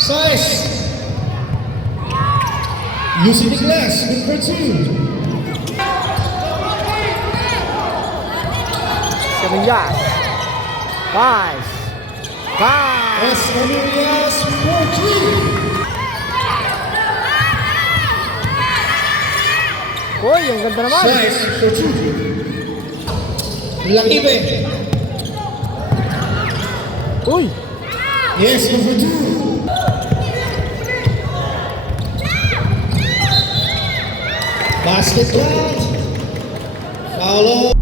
Size. UCD class, number 2. 7 yards. 5. Escamillas, 4-3. Uy, ang ganda naman. Size for 2. Lakibe. Uy. Yes, number 2. Basketball. Follow.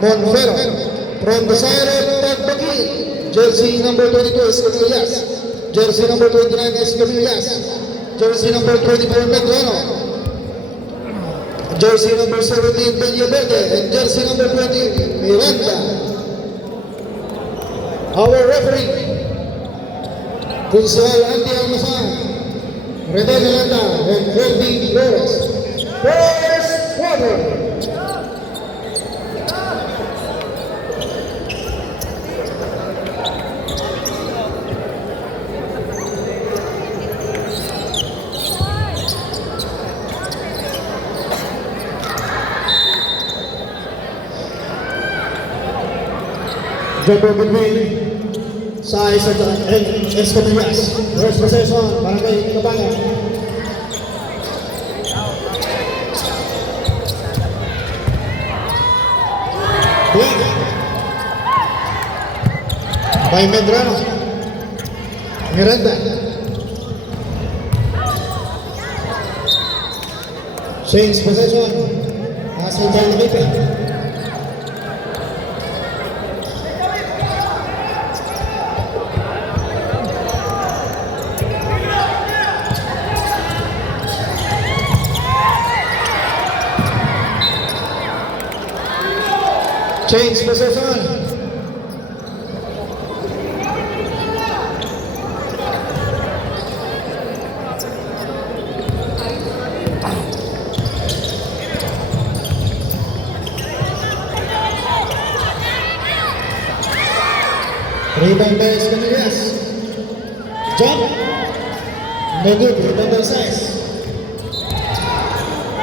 Monfero. From the side of Tagbaki. Jersey number 22, Escamillas. Jersey number 29, Escamillas. Jersey number 24, Medrano. Jersey number 17, Peña Verde. And jersey number 20, Miranda. Our referee, Kunsal Andy Almasan, Reden Alanda, and Ferdy Flores. First quarter. Jumper between Size and Escamillas. First possession, Barangay Kabangan. Black. By Medrano. Miranda. Change possession. Nasa dyan na kita. Change possession. Rebound by Escamillas. Jump. No good. Rebound by Size.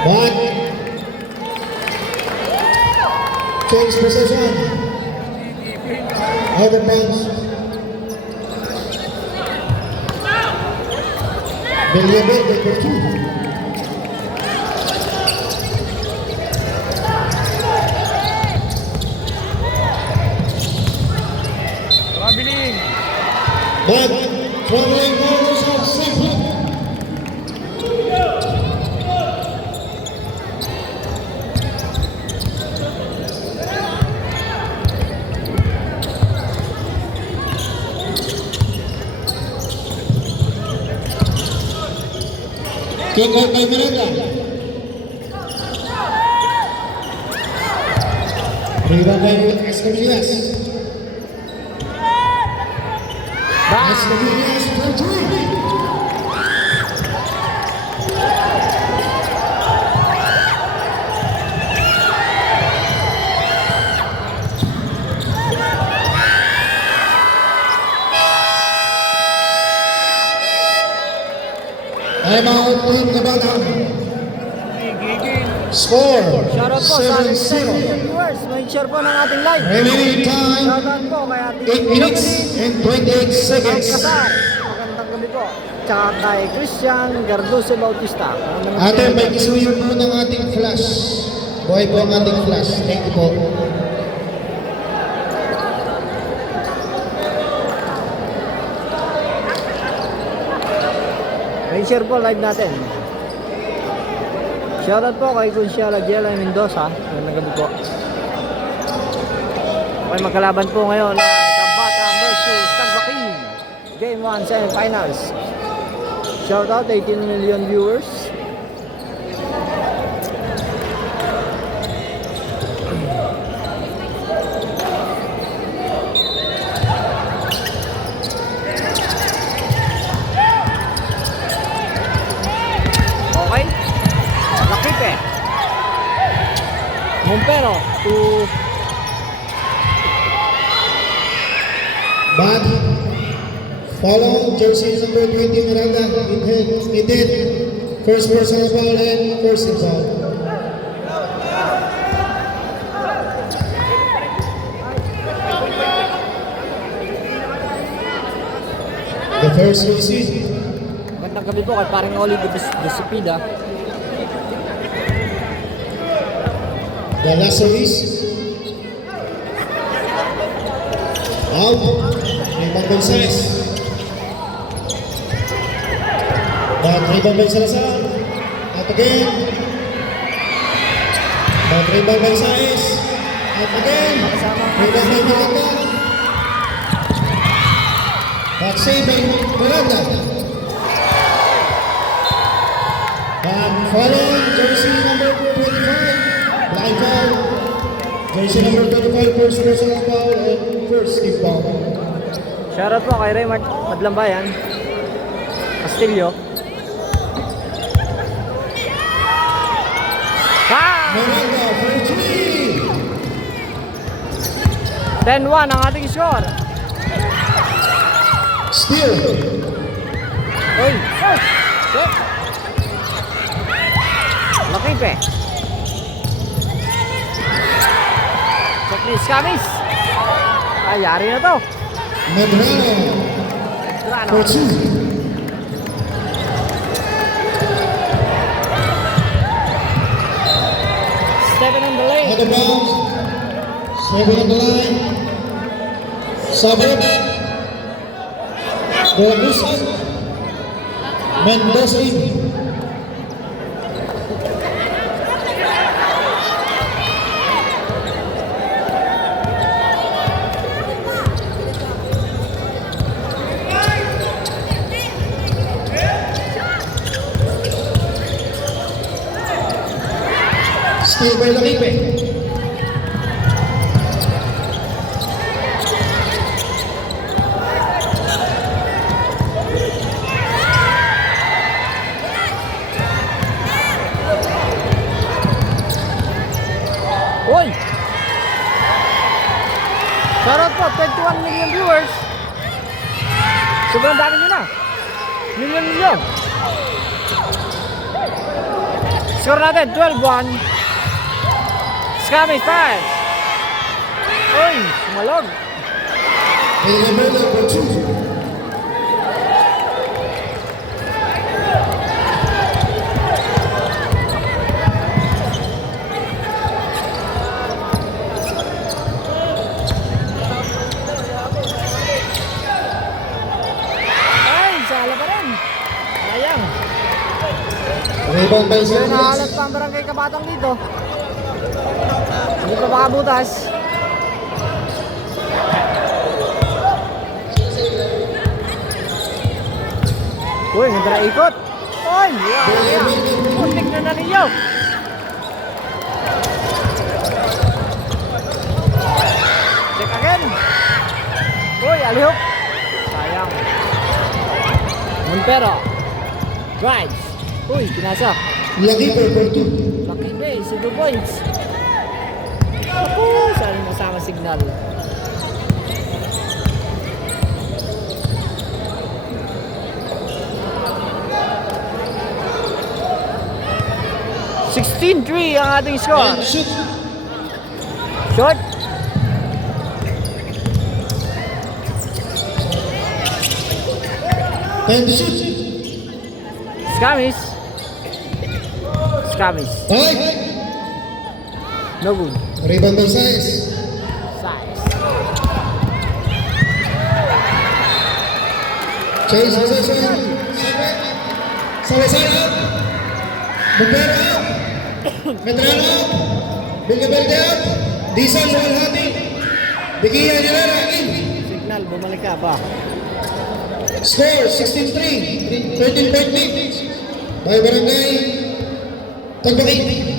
One. Change possession. Out of bounds. Peña Verde for 2. Traveling. But traveling bowlers are safe. Kick out by Miranda. Rebound by Escamillas. Escamillas for 3. I'm out in the bottom. Score Shoutout po sa ating 7-0. viewers. Mag-share po ng ating live. Remaining time Shoutout po kay ating 8 minutes and 28 seconds. Kasar. Magandang gabi po. Tsaka kay Christian Gardoso Bautista. Ate, may kisuyo po ng ating flash. Buhay po ang ating flash. Thank you po. Share po live natin. Shoutout po kay Consiala Jela Mendoza. Magandang gabi po. Okay, magkalaban po ngayon ay Kabata versus Tagbaki. Game 1 semifinals. Shoutout 18 million viewers. Okay. Lakipe. Montero to Bad. Follow jersey number 20 Miranda. It did. First personal foul and first team foul. The first receive. Magandang gabi po kay paring Oli de Cepeda. The last service. Out. Raymond Gonzalez. That rebound by Salazar. Out again. That rebound by Saez. Out again. Rebound by Miranda. That save by Miranda. And following jersey number 25. Blind foul. Jersey number 25, first personal foul and first team foul. Shoutout po kay Raymond Madlambayan. Castillo. Miranda for 3. 10-1 ang ating score. Steal. Uy! Check! Laki pe. Check ni Skamis. Ay, yari na to. Medrano Grano. for 2. Steven on the lane. Out of bounds. 7 on the line. Sabot. Dogusan. Mendoza. Steal by Lakipe. Uy! Shoutout po, 21 million viewers. Sobrang dami nyo na. Million. Score natin, 12-1. Scammy, 5. Uy, sumalog. Elabela for 2. Ay, sala pa rin. Sayang. Rebound by Kaya Saez. nakahalat pa ang barangay Kabatang dito. Hindi pa makabutas. Uy, ganda na ikot. Uy, yeah. Puntik na ninyo. Check again. Uy, alihok. Sayang. Montero. Drives. Uy, pinasa. Lakipe for 2. Lucky base, 2 points. Ako, saan masama signal? $16-3 ang ating score. And shoot. Short. And shoot. Skamis. Skamis. 5. No good. Rebound by Saez. Size. Chase possession. Salazar out. Montero out. Medrano out. Villaverde out. Dizal Walhati. Bigyan Aguilera in. Signal, bumalik ka pa. Score 16-3. 13-point lead by Barangay Tagbaki.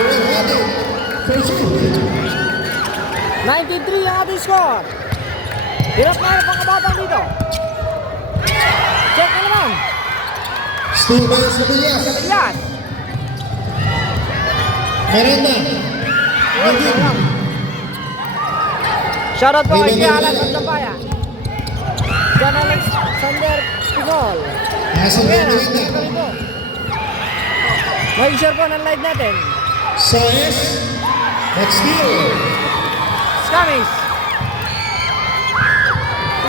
Walhati for 2. 93 ang ating score. Hirap na hirap ang Kabatang dito. Check Steal by Escabillas. Yan. Miranda. Naging. Shoutout po kay Rebound Kuya by Alan Miranda. Pagdabaya. John Alexander Pigol. Nasa Ayan, Miranda. kami po. Mag-share po ng live natin. Saez. That's steal. Scamis.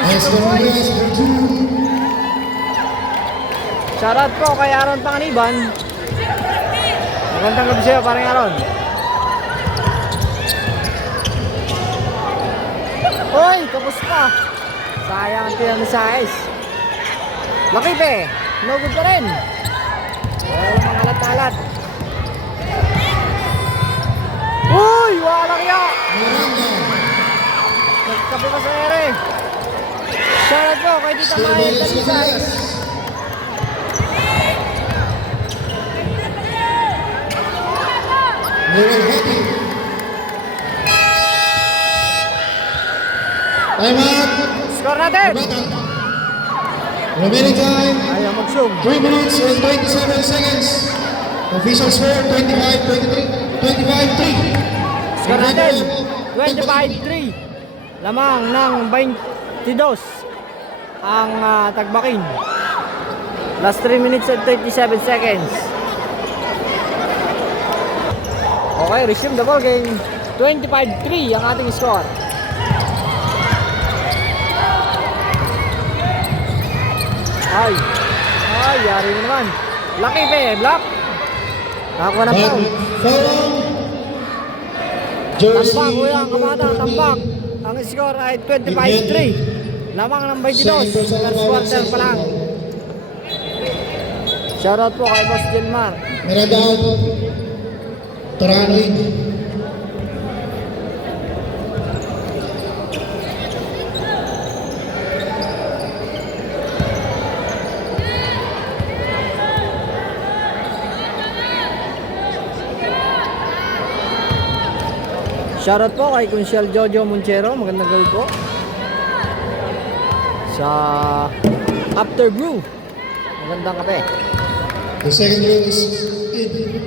Escabillas for 2. Shoutout po kay Aaron Panganiban. Magandang gabi sa'yo, parang Aaron. Hoy, tapos pa. Sayang ang tira ni Saez. Laki pe, no good pa rin. Wala namang alat-alat. Uy, walang ya. Miranda. Nagkape pa sa ere. Shoutout po kay Tita Steal by Maya Talisay. Escabillas. Newell Happy. Time out. Score natin. Batan. Remaining time. Ayaw mag-zoom. 3 minutes and 27 seconds. Official score 25-23. 25-3. Score natin. 25-3. Lamang ng 22 ang Tagbakin. Last 3 minutes and 37 seconds. Okay, resume the ball game. 25-3 ang ating score. Ay, yari mo naman. Lucky pe, block. Nakakuha ng foul. Foul. Jersey Tambak, kuya, ang kamata, number tambak. 30. Ang score ay 25-3. Lamang ng 22. First quarter pa lang. Shoutout po kay Boss Gilmar. Miranda out. Torano in. Shoutout po kay Kunsyal Jojo Monchero. Magandang gabi po. Sa After Brew. Magandang kape. The second row is in.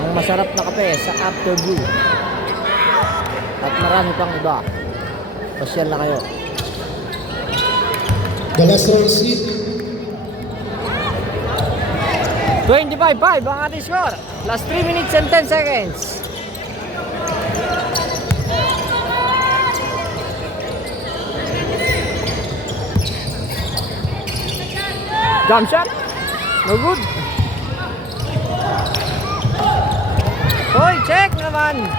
Ang masarap na kape sa After Brew. At marami pang iba. Pasyal na kayo. The last row is in. 25-5 ang ating score. Last 3 minutes and 10 seconds. Jump shot. No good. Hoy, check naman.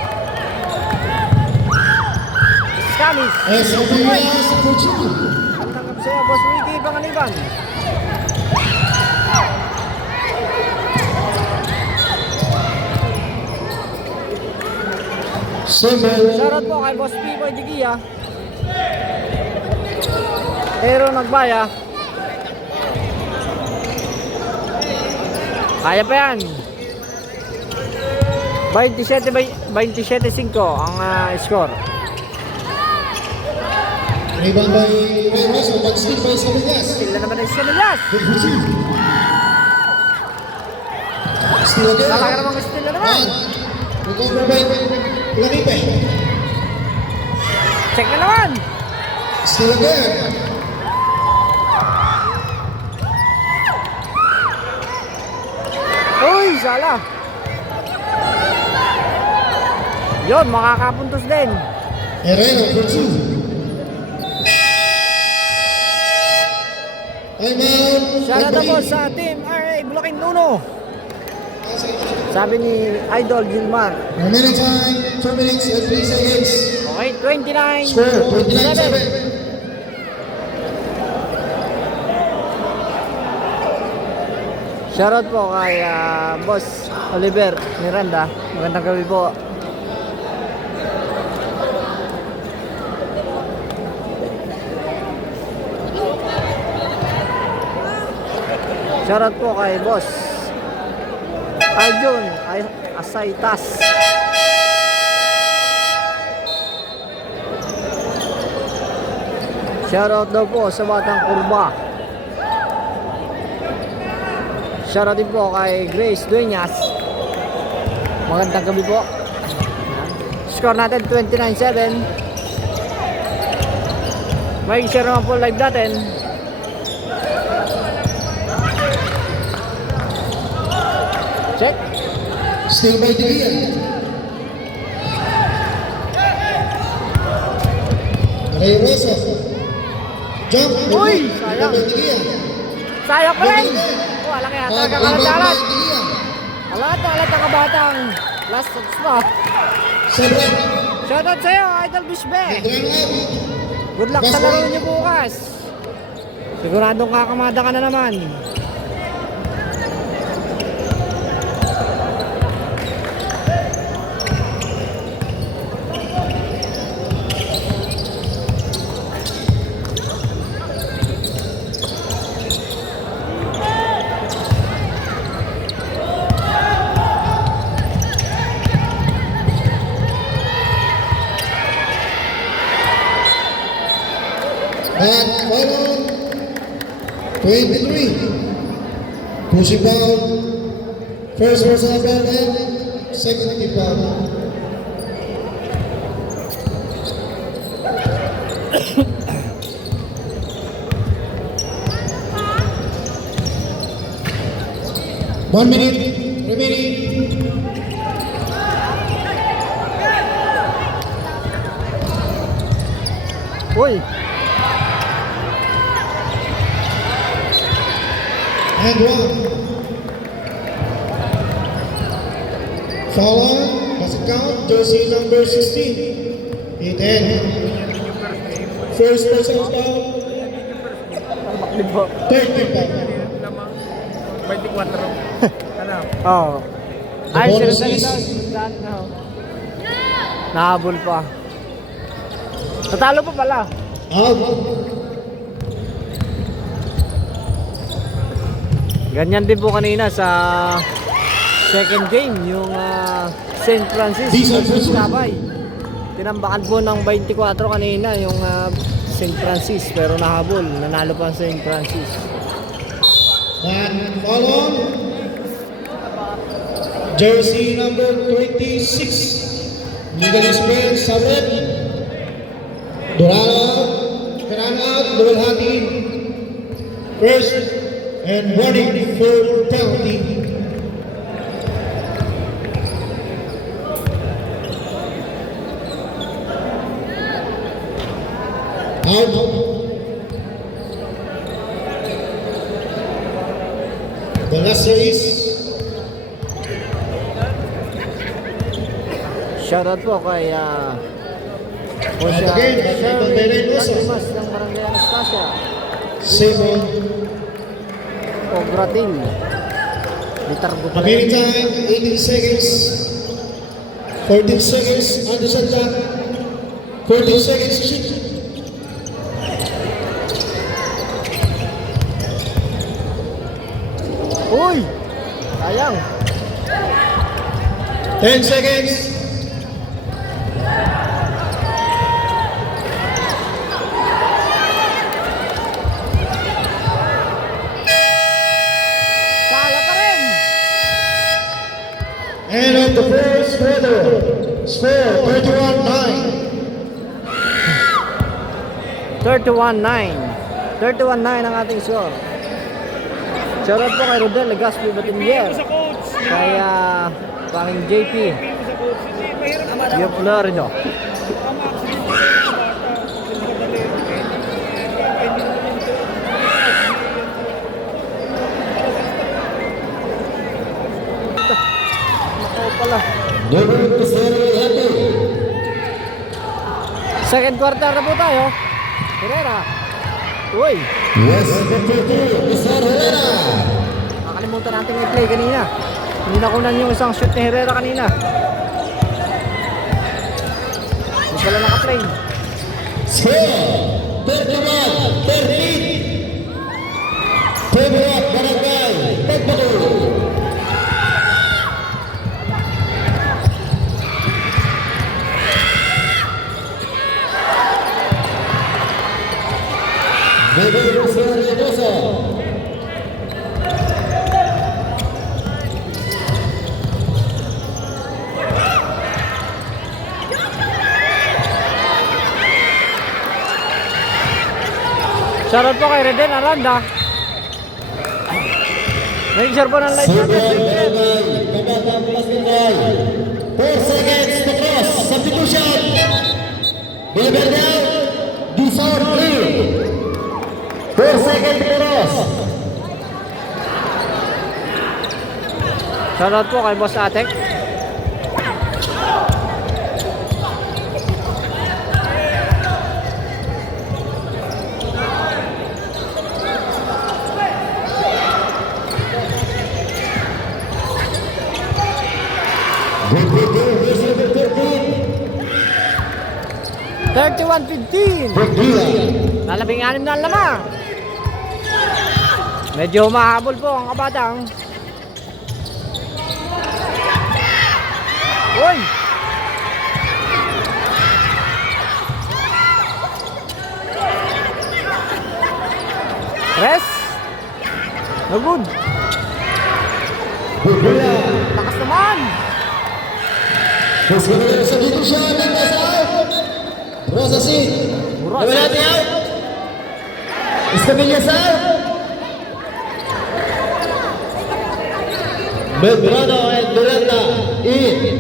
Scamis. Escabillas for 2. Ang tanggap sa'yo, Boss Ricky Panganiban. Silver. Shoutout po kay Boss Pipoy Digia. Pero nagbaya. Kaya pa yan. 27-5 ang score. Rebound by Ray Russell, but steal by Escabillas. Sila naman ay Semilas. Good for 2. Steal again. Talaga namang steal na naman. Recover by Lanipe. Check na naman. Steal again. Uy, sala. Yun, makakapuntos din. Herrera for 2. Time out. Shoutout po sa Team RA Bulacan 1. Sabi ni Idol Gilmar. Remaining time 2 minutes and 3 seconds. Okay, 29. Score 29-7. Shoutout po kay Boss Oliver Miranda. Magandang gabi po. Shoutout po kay Boss Arjun Asaitas. Shoutout daw po sa Batang Kurba. Shoutout din po kay Grace Dueñas. Magandang gabi po. Ayan. Score natin 29-7. May share naman po live natin. Check. Still by De Gea. Ray Rosa. Jump. Uy, Rebound sayang. by De Gea. Sayang pa rin. Oh, alam kaya talaga Rebound kalat-kalat. by De Gea. Alat ang kabatang. Last touch pa. Sabrat. Shoutout sa'yo, Idol Bishbe. Ground out. Good luck sa laro niyo bukas. Siguradong kakamada ka na naman. And final 23. Pushing down. First personal foul and second team foul. One minute remaining. Uy, And one. Foul on. Doesn't count. Jersey number 16. Hit in. First personal foul. bakli po. Third team foul. 24. Ano? Oo. The Ay, bonus sila is- Nahabol pa. Natalo pa pala. Out. Ganyan din po kanina sa second game, yung St. Francis versus Tabay. Tinambakan po ng 24 kanina yung St. Francis, pero nahabol. Nanalo pa ang St. Francis. And foul on. Jersey number 26. Legal experience, Sabret. Durano out, Luwalhati. First and warning for penalty. Out. The last series. Shoutout po kay At again, Batman Belay Rosas. Mas ng Barangay Anastasia. Simon. Ogratin. Litargo pala. Remaining time, 18 seconds. 14 seconds on the shot clock. 14 seconds to shoot. Uy! Sayang. 10 seconds. Sala pa rin. And on the first quarter, score 31-9. 31-9. 31-9 ang ating score. Shoutout po kay Rodel Legaspi Batindier. Sa coach. Kay Panging JP. Sa coach. Hindi, mahirap. Yo Florido. Tama, accident. Nako pala. Number 7 Second quarter na po tayo. Herrera. Uy! Yes, number 22, Pizarro Herrera. Nakalimutan natin i-play kanina. Hindi nakunan yung isang shoot ni Herrera kanina. Hindi pala naka-play. Score 31-13. Pemrot Barangay Pagbato. Bebe Rosero. Shoutout po kay Reden Aranda. Make sure po ng light natin. Kabatang Pascal. 4 seconds to cross. Substitution. Bilbao. Disor clear. 4 seconds to cross. Shoutout po kay Boss Atek. Good, good, good. Here's number 13. 31-15. Breglia. Lalabing-anim na ang lamang. Medyo mahabol po ang kabatang. Uy! Press. No good. Breglia. Lakas naman. Terus kemudian substitution dan out. Rosasi. Berarti out. Escamillas out. Medrano and Miranda in.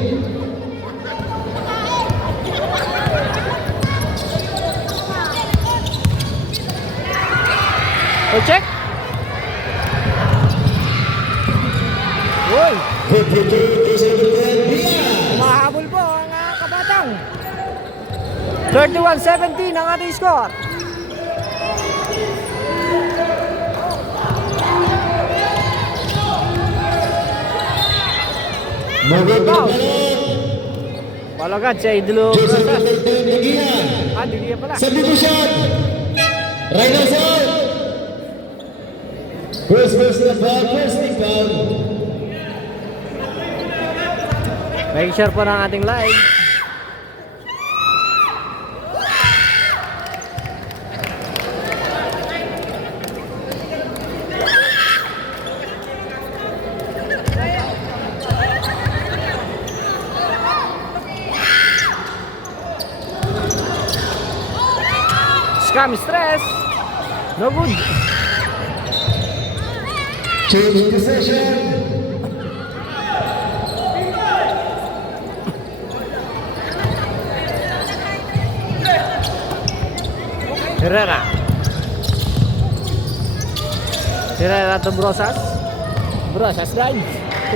Check. Uy! Mahabol po ang kabatang. 31-17 ang ating score. Palagad sa Idolo Rosas. Digia pala. Substitution. Rhinos out. First personal foul, first team foul. Make sure po ng ating live. Scam stress. No good. Change the session. Herrera. Herrera to Brosas. Brosas drive.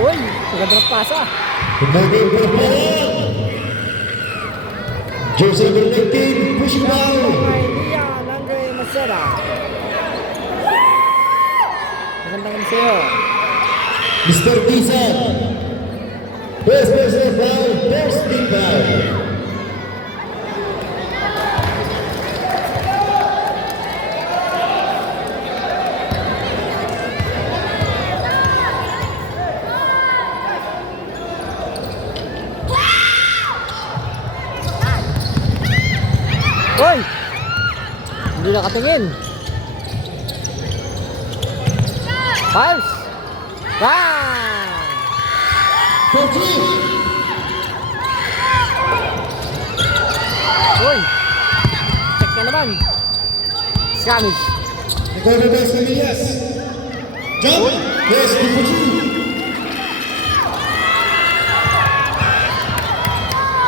Uy, maganda na pasa. Kemudian berperan. Jose Bernardin pushing down. Ian Andre Macera. Magandang sa'yo. Mr. Tizan. First personal foul, first team foul. Uy! Hindi nakatingin. Fires! Bang! 14. Uy! Check na naman. Scammers. Ricardo Escamillas. Jump. Yes, Dipuji.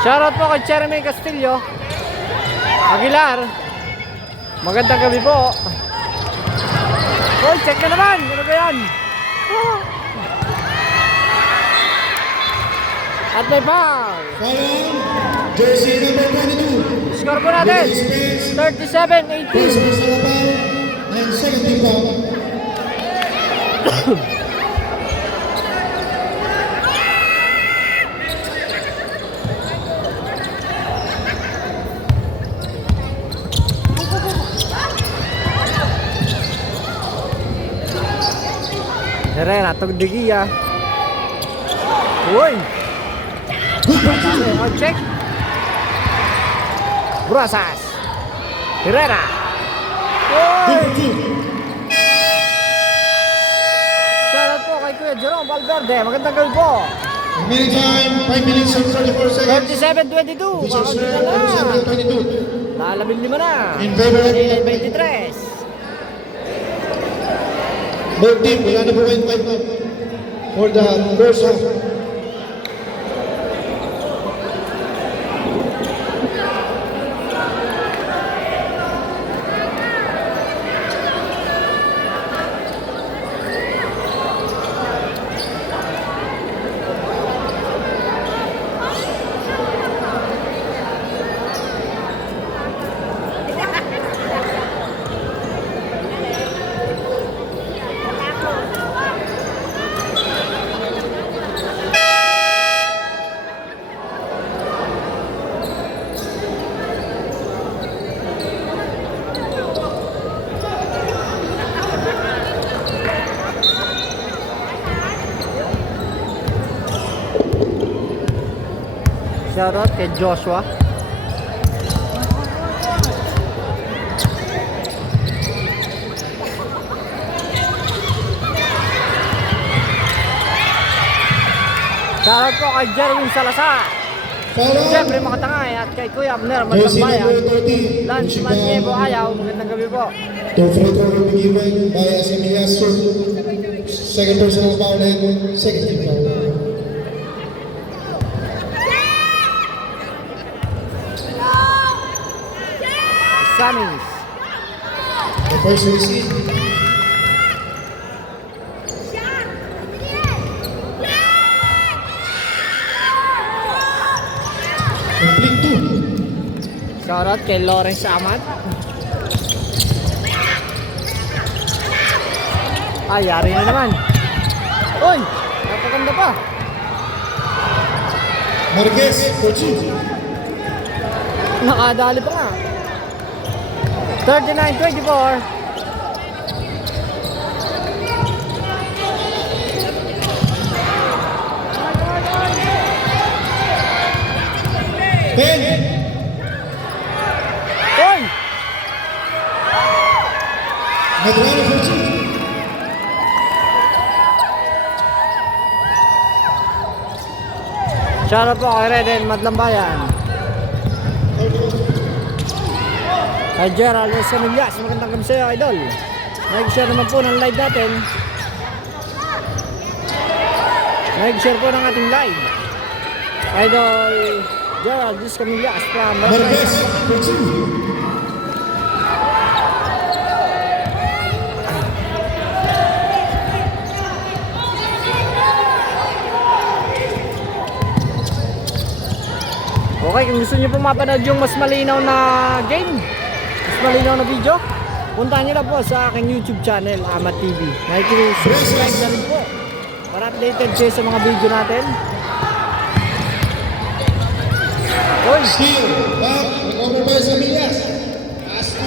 Shoutout po kay Jeremy Castillo Aguilar. Magandang gabi po. Uy, check na naman. Ano ba yan? At may foul. Foul. Jersey number 22. Score po natin. 37-18. First personal foul and second team foul. Herrera, Togdegia. Uy! On check. Brosas. Herrera. Uy! Shoutout po kay Kuya Jerome Valverde. Magandang gabi po. Remaining time 5 minutes and 34 seconds. 37-22. Which is Baka na. 22. Lalabing lima na. In favor of 23. Both team, wala na po kayong time out for the first half. Shoutout kay Joshua. Shoutout po kay Jerwin Salazar. Foul out. Siyempre makatangay at kay Kuya Abner Jersey Magtambayan. number 30. Lance Maniebo Ayaw. Magandang gabi po. Two free throw will be given by Asimilas. Second personal foul and second team foul. Samis. The first receive. Complete two. Shoutout kay Lawrence Amat. Ay, yari na naman. Uy, napaganda pa. Marquez for two. Nakadali pa nga. 39-24. Ten. Uy! Medrano for two. Shoutout po kay Reden Madlambayan. Kay Gerald Semillas, magandang gabi sa'yo, idol. Nag-share naman po ng live natin. Nag-share po ng ating live. Idol Gerald Semillas from Marquez for two. Okay, kung gusto niyo po mapanood yung mas malinaw na game, mas malinaw na video, puntahan niyo lang po sa aking YouTube channel, Amat TV. Nakikisubscribe na rin po para updated kayo sa mga video natin. Uy! Steal. Back. Recover by Asimilas. Pass to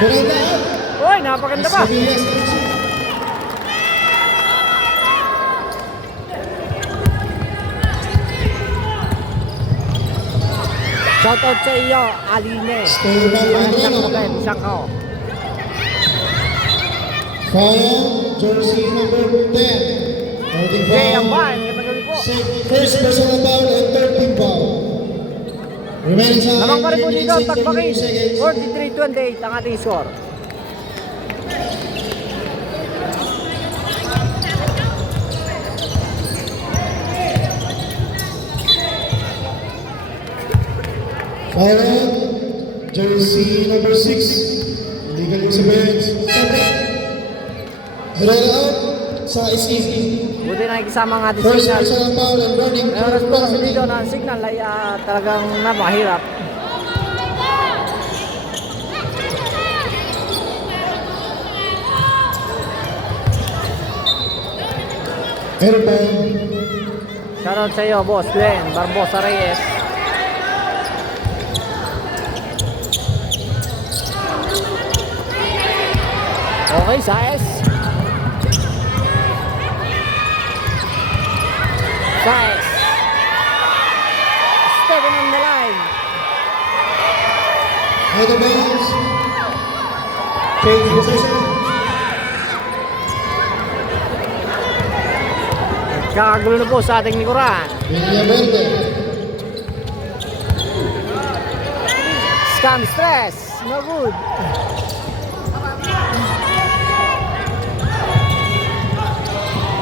Miranda out. Uy! Napakaganda pa! Asimilas for two. Shoutout sa iyo, Aline. Stay back Magandang Medrano. gabi, isang kao. Foul. Jersey number 10. Holding Jay foul. Amban, magandang gabi po. First personal foul and third team foul. Remaining time. Lamang pa rin po dito, 36 tagpakin. seconds. 43-28 ang ating score. Foul out. Jersey number 6. Illegal use of hands. Herrera out. Sa isip. Buti na ikisama ang ating First signal. personal foul and running. May oras po kasi dito na ang signal ay talagang napakahirap. Airball. Shoutout sa iyo, Boss Glenn Barbosa Reyes. Okay, Saes. Saes. Steven on the line. Out of bounds. Change possession. Kakagulo na po sa ating likuran. Villaverde. Scam stress. No good.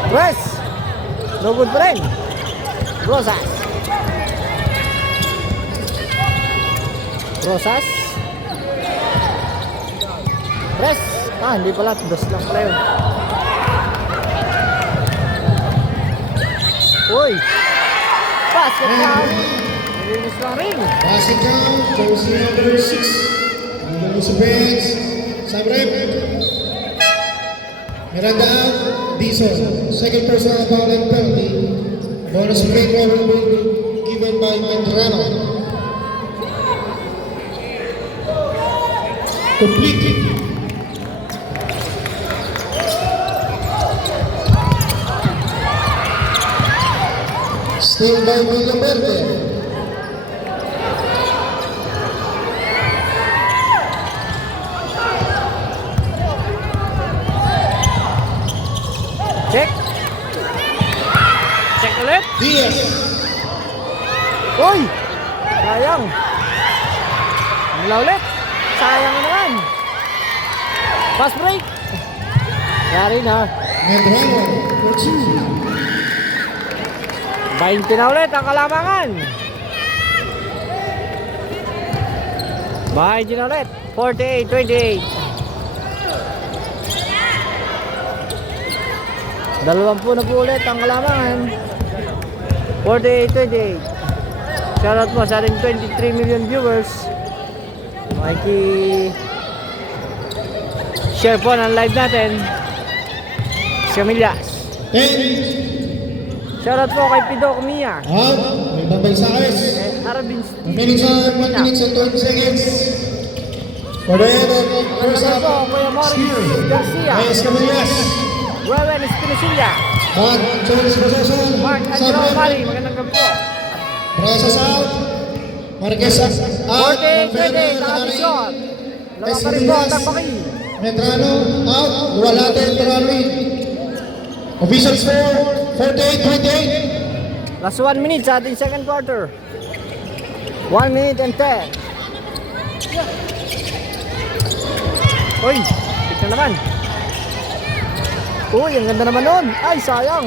Press. No good pa rin. Rosas. Rosas. Press. Hindi pala. Dos lang pala yun. Uy. Basket count. Nilinis lang rin. Basket count, jersey number 6. Nandun sa bench. Sabrep. Miranda out, Dizon. Second personal foul and penalty. Bonus free throw will be given by Medrano. Complete. Still by William Verde. Check. Check ulit. Diaz. Uy! Sayang. Mula ulit. Sayang na naman. Fast break. Yari na. Medrano for 2. 20 na ulit ang kalamangan. 20 na ulit. 48-28. 20 na po ulit ang kalamangan. 48-28. Shoutout mo sa ating 23 million viewers. Share po ng live natin. Camillas. 10. Shoutout po kay Pido Mia. Out. May babay sa Ares. Kay Arabin Remaining sa 1 minutes and 20 seconds. For the end of first Shoutout po half. Kuya Morris Garcia. Reyes Camillas. Rowan Espinosilya. Back. Jones possession. Mark Angelo Mali. Magandang gabi po. Process out. Marquez out. 48-28 ang ating shot. Lakas pa rin po ang Tambaki. Medrano out. Wala natin Medrano in. Official score 48-28. Last 1 minute sa ating second quarter. 1 minute and 10. Uy, pick na naman. Uy, ang ganda naman nun. Ay, sayang.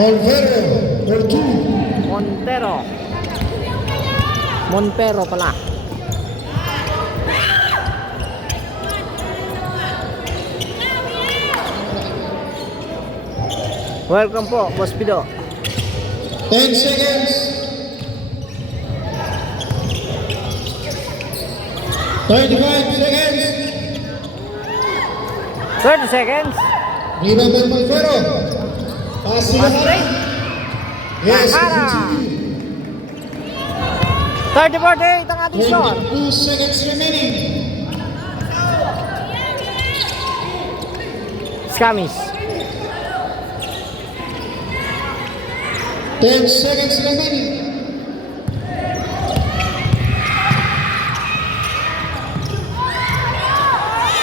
Monvero for 2. Montero pala. Welcome po, Boss Pido. 10 seconds. 35 seconds. 30 seconds. Rebound by Monvero. Pass to Pass the break. Yes. Lahara. 30-48 ang ating shot. 22 seconds remaining. Skamis. 10 seconds remaining.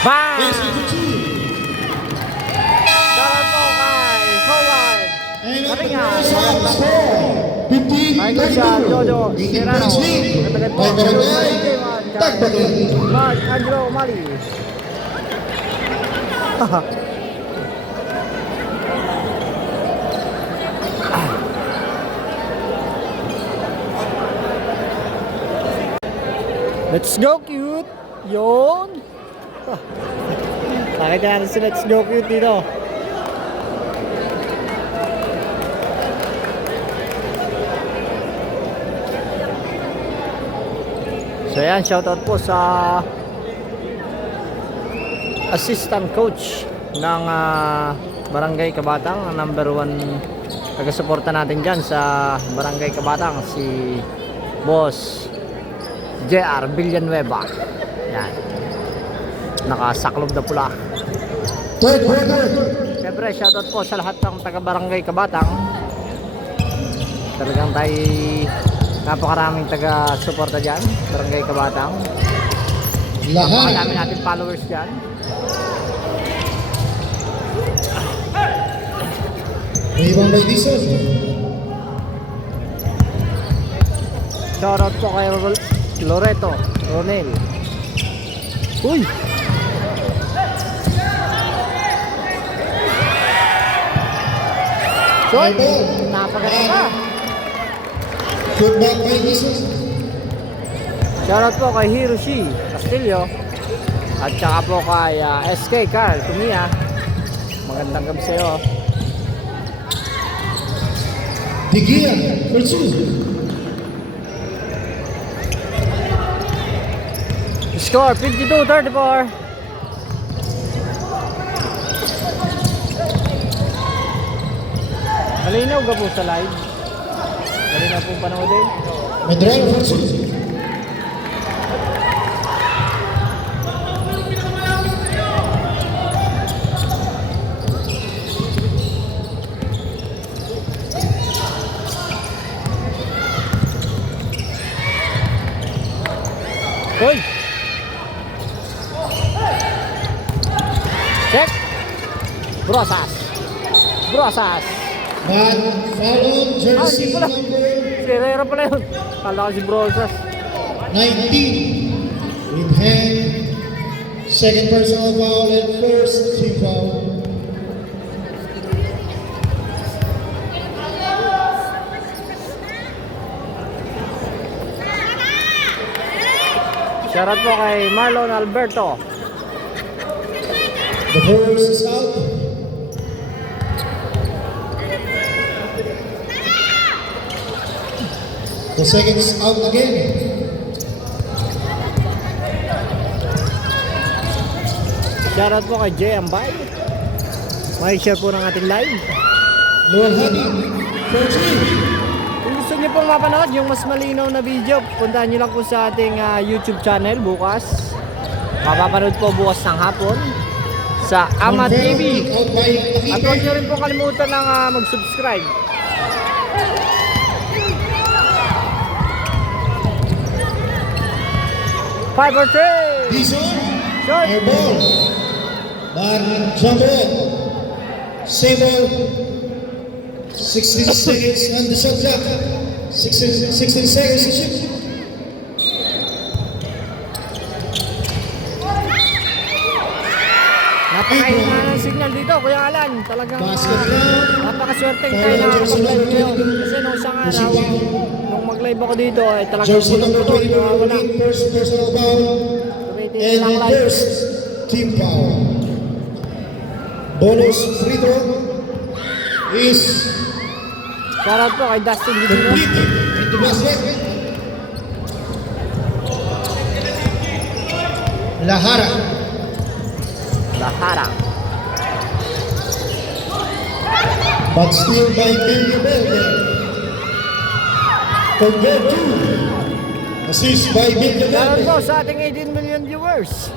Bang! Yes, 52. Shoutout po kay Howard. And at the Karinga. first half score, 15 Ay, siya, Jojo 18 Serrano. points lead Magandang by po. Barangay Tagbaki. Mark Angelo Mali. Let's go cute! Yun! Nakita natin si Let's Go Cute dito. So yan, shoutout po sa assistant coach ng Barangay Kabatang, ang number 1 taga-suporta natin dyan sa Barangay Kabatang, si Boss JR Villanueva. Yan, nakasaklob na pula. Third quarter. Siyempre, shoutout po sa lahat ng taga-Barangay Kabatang. Talagang tayo napakaraming taga-suporta dyan, Barangay Kabatang. Lahat. Napakarami natin followers dyan. Rebound by Dizon. Shoutout po kay Loreto Ronel. Uy! Short. Airball. Napaganda ka. Good back by Jesus. Shoutout po kay Hiroshi Castillo. At saka po kay SK Carl Tumia. Magandang gabi sa'yo. De Gea for 2. Score 52-34. Malinaw ka po sa live. Malinaw po panoodin. Medrano for 2. Hoy! Check! Brosas! Brosas! But foul on Ah, jersey hindi pala. number Si Herrera pala yun. Kala ko si Brosas. 19 with hand, second personal foul and first team foul. Shoutout po kay Marlon Alberto. The first is out. The second is out again. Shoutout po kay Jay Ambay. Share po ng ating live. Luan Hadi for 3. Kung gusto niyo pong mapanood yung mas malinaw na video, puntahan niyo lang po sa ating YouTube channel bukas. Mapapanood po bukas ng hapon sa Ama TV. Out by At huwag niyo Takipe. rin po kalimutan ng mag-subscribe. Five or three. Dizon. Short. Airball. But jump ball. Save ball. 16 seconds on the shot clock. 16 seconds to shoot. Napakaina ng signal dito, Kuya Alan. Talagang Basket down. napakaswerte tayo na mag-live ngayon. Kasi nung isang araw, nung mag-live ako dito, ay talagang Jersey number puno-puno, 20 nawawala. first personal foul. Tumitingin And lang the live. first team foul. Bonus free throw is Shoutout po kay Dustin Gibino. complete into basket. Lahara. Lahara. But still by Billy Verde. Convert to assist by Billy Shoutout Verde. po sa ating 18 million viewers.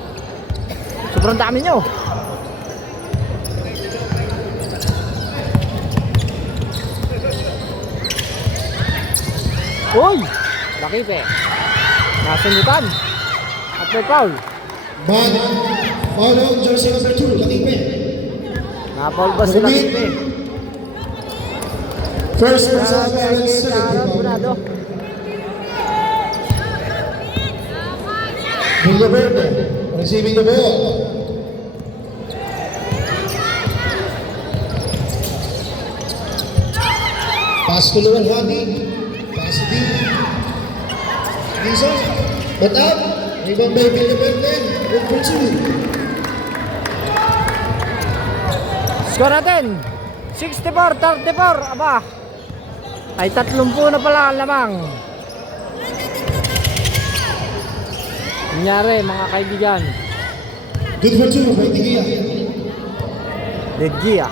Sobrang dami nyo. Uy! Lakipe. Nasundutan. At may foul. But foul on jersey number 2, Lakipe. Napaul ba si Lakipe? First personal foul and second team foul. Burado. Billy Verde receiving the ball. Pass to Luan Hadi. Pass to Dizon. But out. Rebound by Billy Verde. Good for 2. Score natin. 64-34. Aba. Ay 30 na pala ang lamang. Nangyari mga kaibigan. Good for 2 by Tigia. Legia.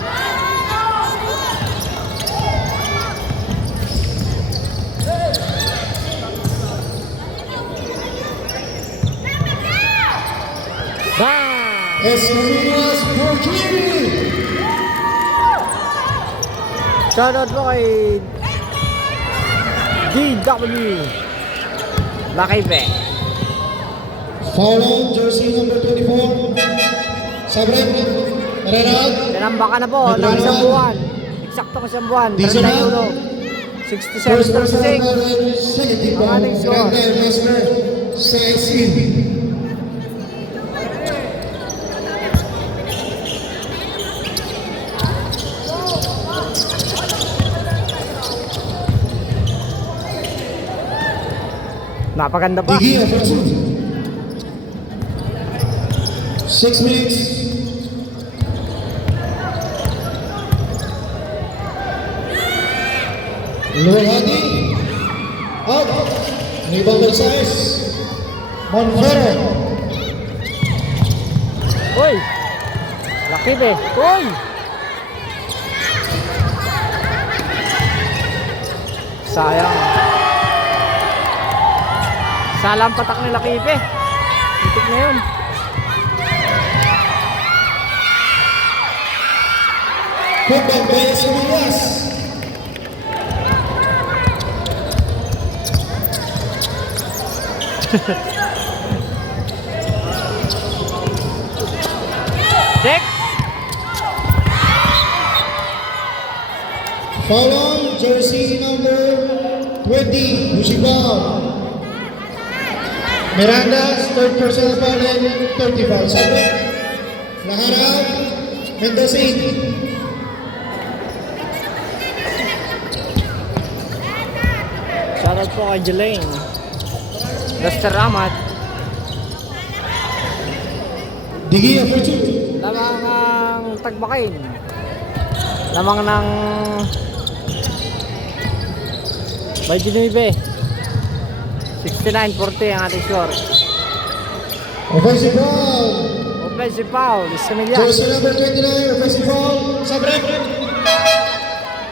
Bang! Escaminas for Kiri. Shoutout po kay DW Lakipe. Foul on jersey number 24. Sabrek. Renal. Tinambakan na po ng isang buwan. Eksakto isang buwan. Dizon 31. First personal 67-36. foul and second team foul. Ang ating score. Renal Mesmer. 16. Napaganda pa. Digi number 2. 6 minutes. Luhadi. Out. Rebound by Saez. Monfero. Uy! Lakip eh. Uy! Sayang. Salang patak ni Lakip eh. Itik na yun. Putback by Escamillas. Check! Foul on jersey number 20, Bushibao. Miranda's third personal foul and 30 foul. Sabit. Laharap. Mendoza. Shoutout po kay Jelaine. Lester Ramat. Digi number 2. Lamang ang tagbakin. Lamang ng by Genevieve. 69-40 ang ating score. Offensive foul. Offensive foul. Iskamillas. Jersey number 29, offensive foul. Sabret.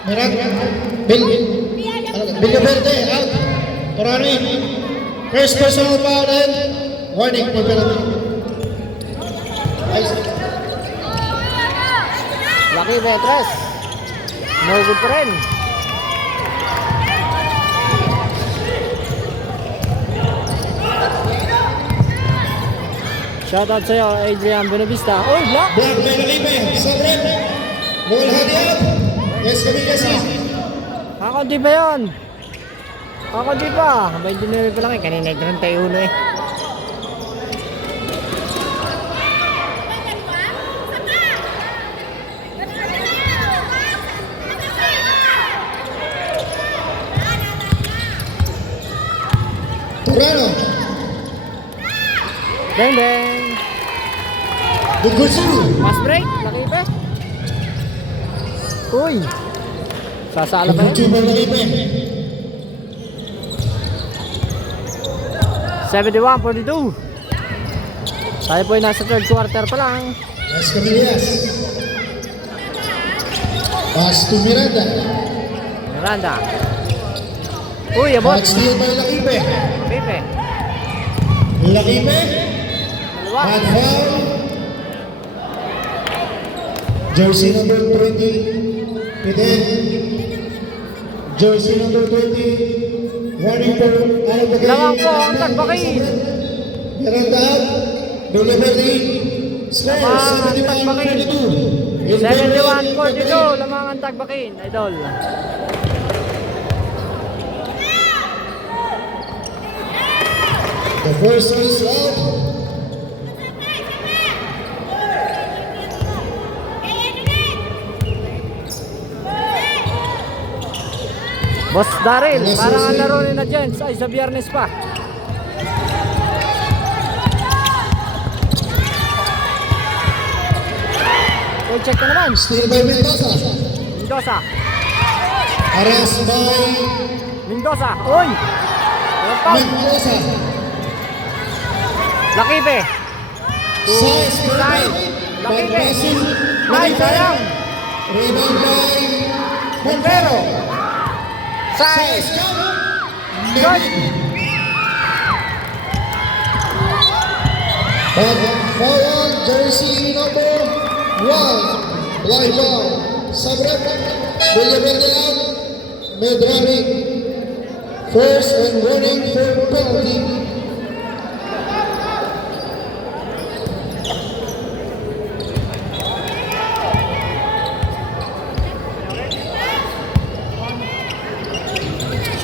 Miranda. Villaverde out. Torani. First personal foul and warning for penalty. Lucky Betres. No good pa rin. Shoutout sa'yo, Adrian Bonavista. Uy, block! Block by Nalipe. Sabret. Ball hadiah. Escamillas. Ako di ba yun? Ako di ba? May dinero pa lang eh. Kanina 31 eh. Torano. Bang bang! Dugutsu. Fast break, laki pa. Uy! Sasala pa Dugutsu yun. by Nalipe. 71-42. Tayo po ay nasa third quarter pa lang. Escamillas. Pass to Miranda. Miranda. Uy, abot. Hot steal by Lakipe. Pipe. Lakipe. Dalawa. Bad foul. Jersey number 20. Piden. Jersey number 20. Warning for out of the game. Lamang po ang tagbakin. Miranda out. Villaverde. Score Lamang ang tagbakin. 71-42. 71-42. Lamang ang tagbakin, idol. The first one is out. Boss Daryl, parang ang laro ni na Jens ay sa Biyernes pa. Okay, check na naman. Steal by Mendoza. Mendoza. Arrest by Mendoza. Uy! Walang foul. Mendoza. Lakipe. Size Side. by Lakipe. Basil. Ay, sayang. Rebound by Montero. Side. Good. But foul jersey number 1. Blind ball. Sabret. Villaverde out. Medrani. First and warning for penalty.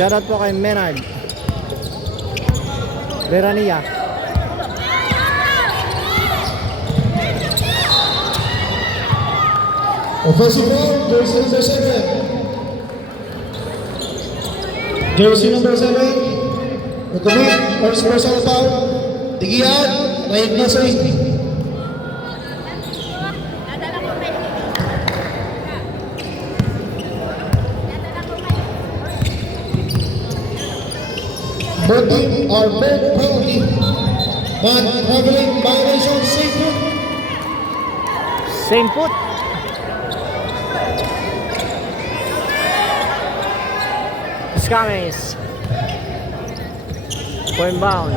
Shoutout po kay Menard Verania. Offensive foul, jersey number 7. Jersey number 7. Recommit, first personal foul. Tigi out, right na sa both team are both penalty. But traveling violation safe foot. Same foot. Scames. Point bound.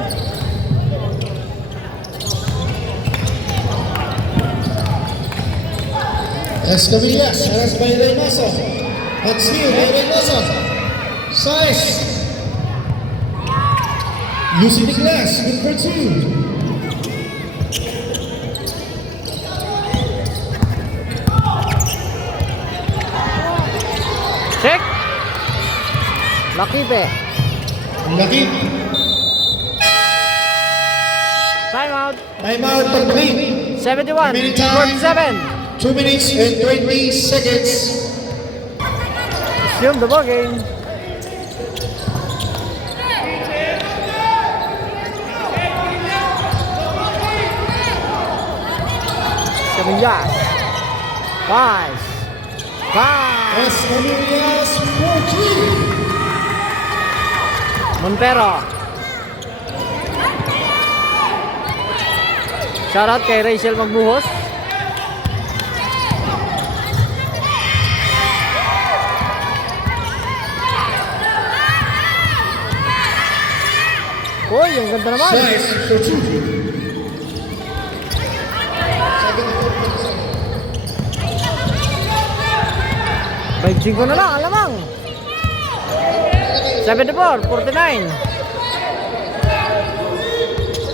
Escamillas, harassed by Reynoso. But still by Reynoso. Size. Using the glass, good for two. Check. Lucky pe. Lucky. Timeout. Timeout, Tagbakit. 71. Remaining time. 47. 2 minutes and 20 seconds. Resume the ball game. Escamillas. Five. Escamillas, 4-3. Montero. Shoutout kay Rachel Magbuhos. Uy, ang ganda naman. Size for two. Baiging ko na lang, alamang. 74, 49.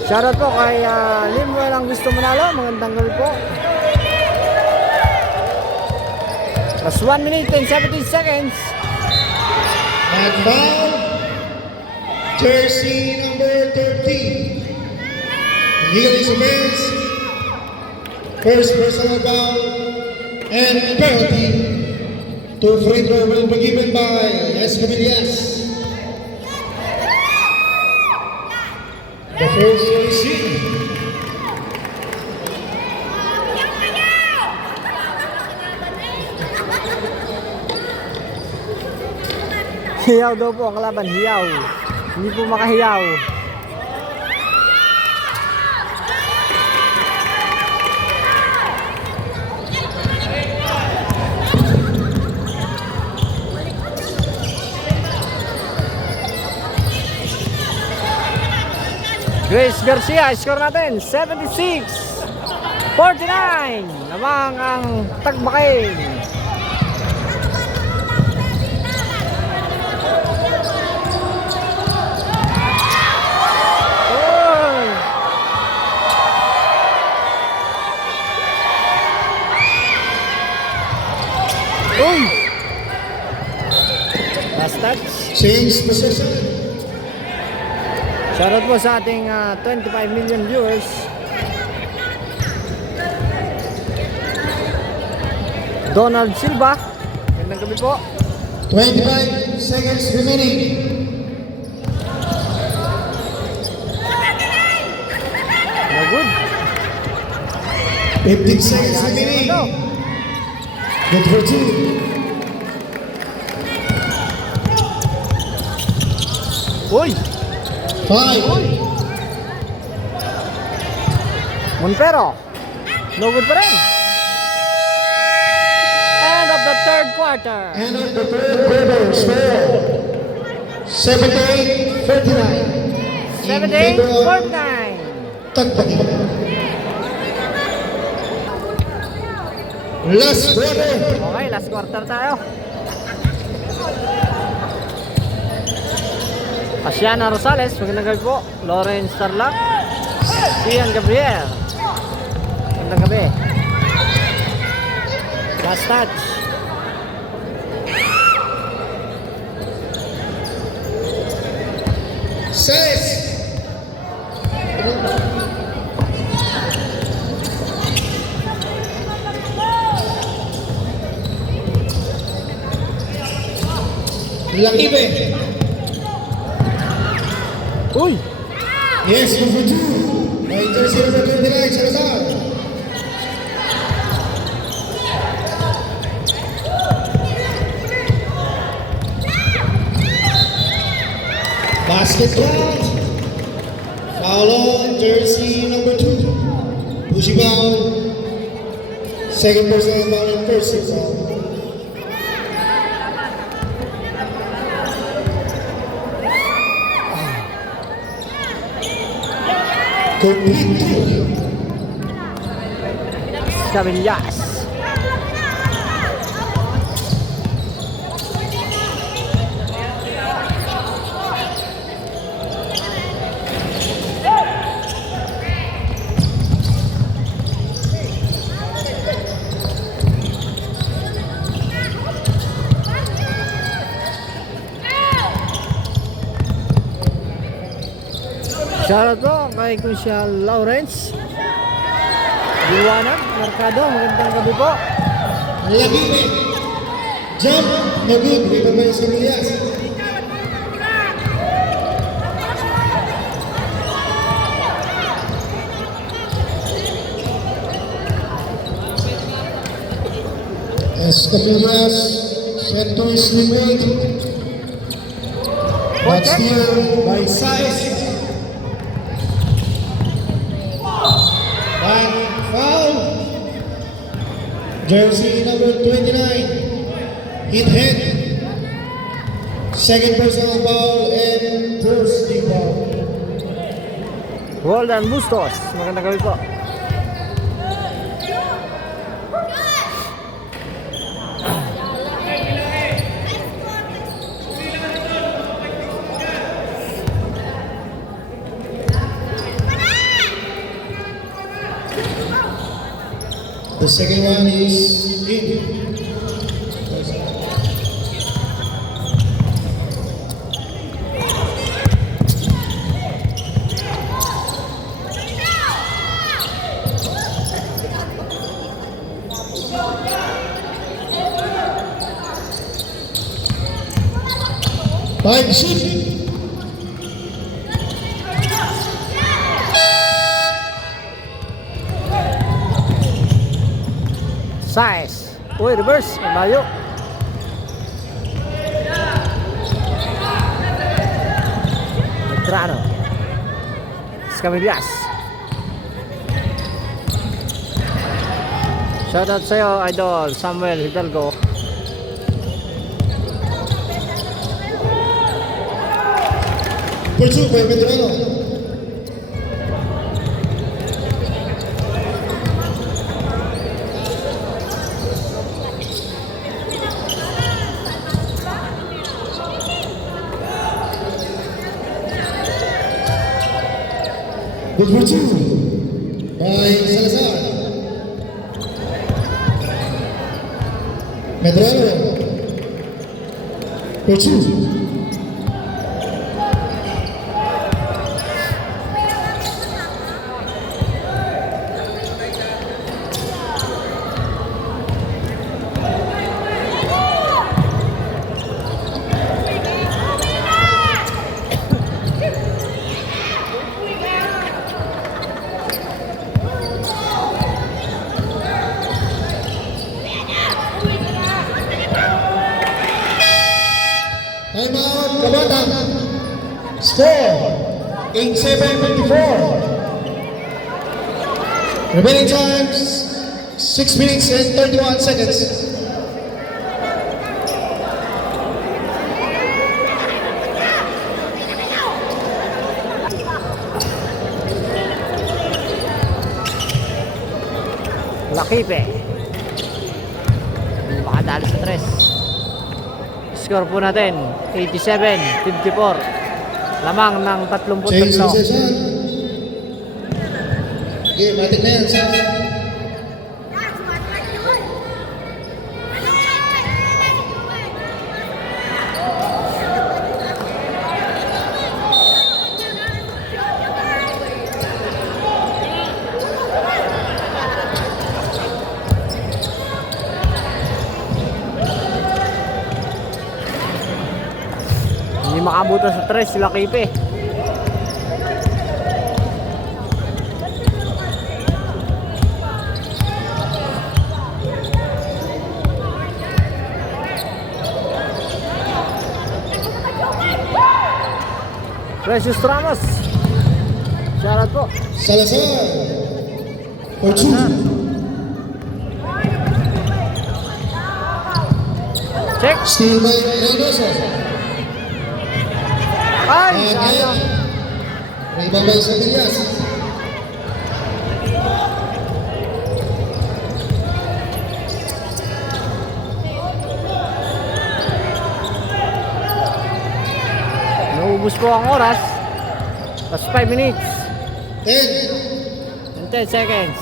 Shoutout po kay Limuel ang gusto manalo. Magandang gabi po. Plus 1 minute and 17 seconds. And foul. Jersey number 13. Legal offense. First personal foul and penalty to free throw will be given by Escamillas. The first is in. Hiyaw daw po ang kalaban, hiyaw. Hindi po makahiyaw. Grace Garcia, score natin 76-49. Lamang ang Tagbakit. Uy! Last touch. Change possession. Shoutout po sa ating 25 million viewers. Donald Silva. Gandang gabi po. 25 seconds remaining. No good. 15 seconds remaining. Good for two. Uy! 5. Montero. No good pa rin. End of the third quarter. End of the third quarter. Score 78-49. 78-49. Tagbakit. Last quarter. Okay, last quarter tayo. Asiana Rosales, magandang gabi po. Lawrence Tarlac. Sian Gabriel. Magandang gabi. Last touch. Says. Lakibe. Uy! Yes, number 2. By jersey number 29, Salazar. Basket count. Foul on jersey number 2. Pushing foul. Second personal foul and first foul. Complete. Camellas. Shoutout po kay Kuya Lawrence Liwanag, Mercado, magandang gabi po. Lagi. Jump. No good. Iba ba yung Semillas? Escamillas sent to his limit. But still by size. And foul. Jersey number 29. Hit head. Second personal foul and first team foul. Roldan Bustos, magandang gabi po. The second one is in. Time shoot. Size. Uy, reverse. Malayo. Medrano. Escamillas. Shoutout sa'yo, Idol Samuel Hidalgo. Pursuit by Medrano. Good pursuit by Salazar. Medrano. Pursuit. Time out, Kabata. Score, 8-7-54. Remaining time, 6 minutes and 31 seconds. Lakipe. Makadali sa tres. Score po natin 87-54. Lamang ng 33. Change the session. Okay, matik na yan. Hindi makabutan sa tres sila Kipe. Precious Ramos. Shoutout po. Salazar for 2. Check. Steal by Reynoso. Ay, And sayang. rebound by Sabillas. Naubos po ang oras. Plus 5 minutes 10. and 10 seconds.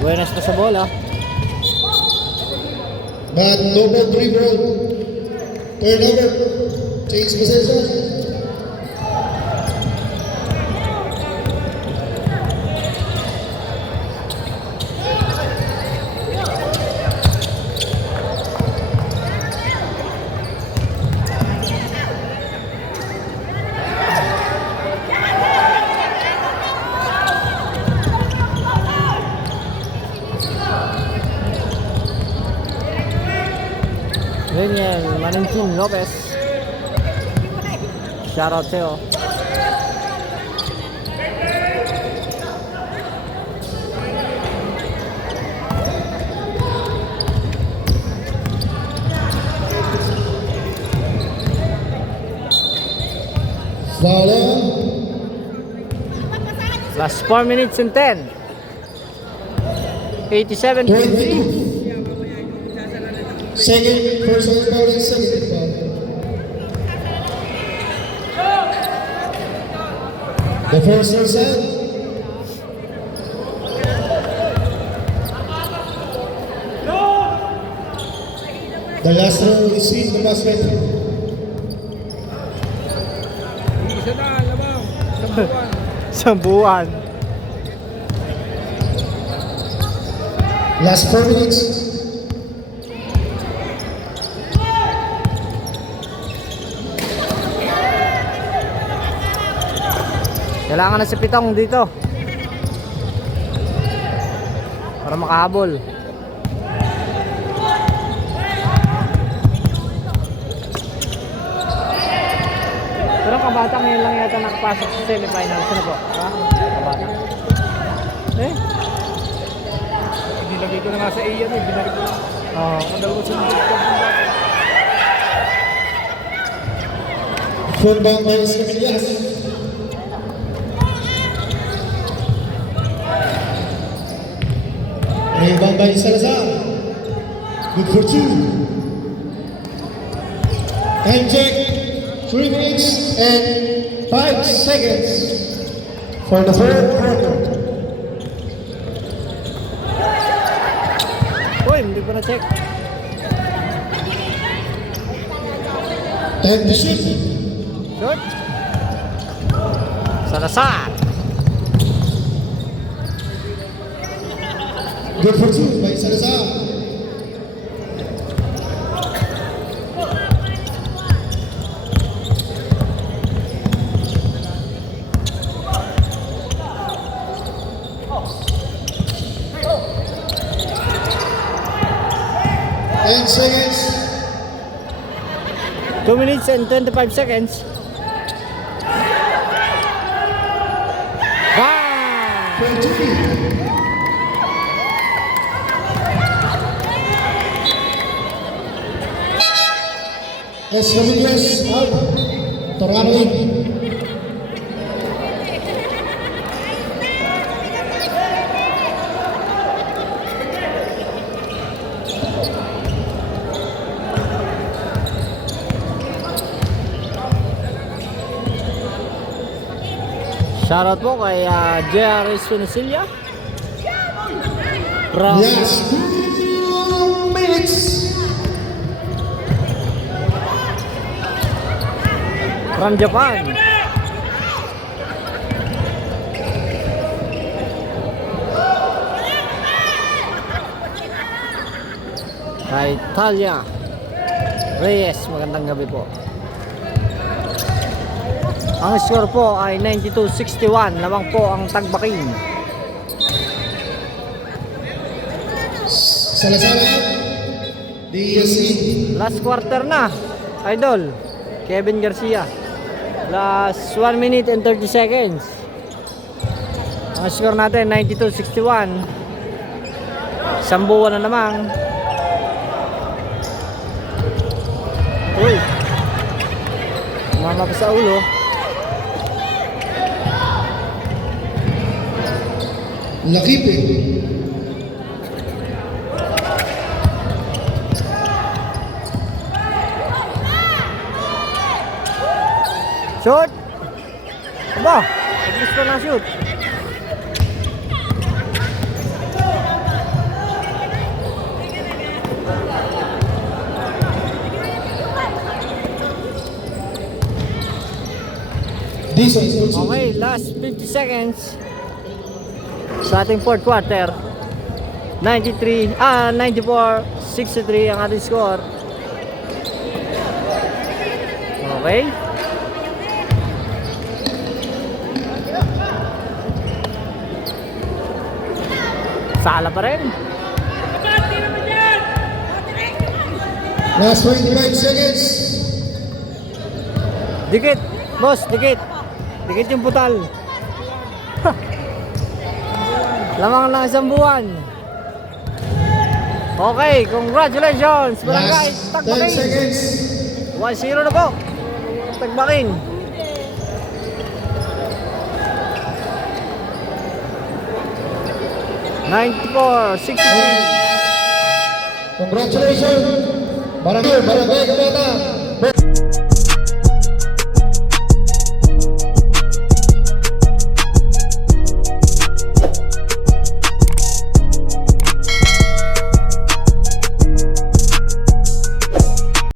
Buenas pa sa bola. But no ball 3 ball. Turnover. Change possession. Daniel Maningkin Lopez. Shoutout sa'yo. Foul on. Plus 4 minutes and 10. 87-3. 22. Second personal foul and second foul. The first is out. The last row is in the basket. Isa na, lamang. Sambuan. Sambuan. Last 4 minutes. Kailangan na si Pitong dito para makahabol. Pero kabata ngayon lang yata nakapasok sa semifinals. Ano po? Ha? Kabata. Eh? Nilagay ko na nga sa iyan eh. Binalik ko na. Oo. Madal ko sa mga Full bound by Escamillas. Rebound by Salazar. Good for 2. Time check. 3 minutes and 5 seconds for the third quarter. Uy, hindi ko na-check. Time to shoot. Shoot. Salazar. Good for 2 by Salazar. Ten seconds. 2 minutes and 25 seconds. Bang! 23. Escamillas out. Torano in. Shoutout po kay J.R. Sunisilia. From Last 2 minutes. from Japan. Kay Talia Reyes, magandang gabi po. Ang score po ay 92-61, lamang po ang tagbaking. Salazar out. DSC. Last quarter na, idol. Kevin Garcia. Last 1 minute and 30 seconds. Ang score natin 92-61. Sambuan na naman. Uy. Mama pa sa ulo. Lakipe. Shoot! Aba! Pag-miss pa na shoot. Okay, last 50 seconds sa ating fourth quarter. 94-63 ang ating score. Okay. Sala pa rin. Last 25 seconds. Dikit, boss, dikit. Dikit yung putal. Lamang ng isang buwan. Okay, congratulations, Barangay Last 10 Tagbakin. seconds. 1-0 na po. Tagbakin. $94-63. Congratulations. Barangay Kabata.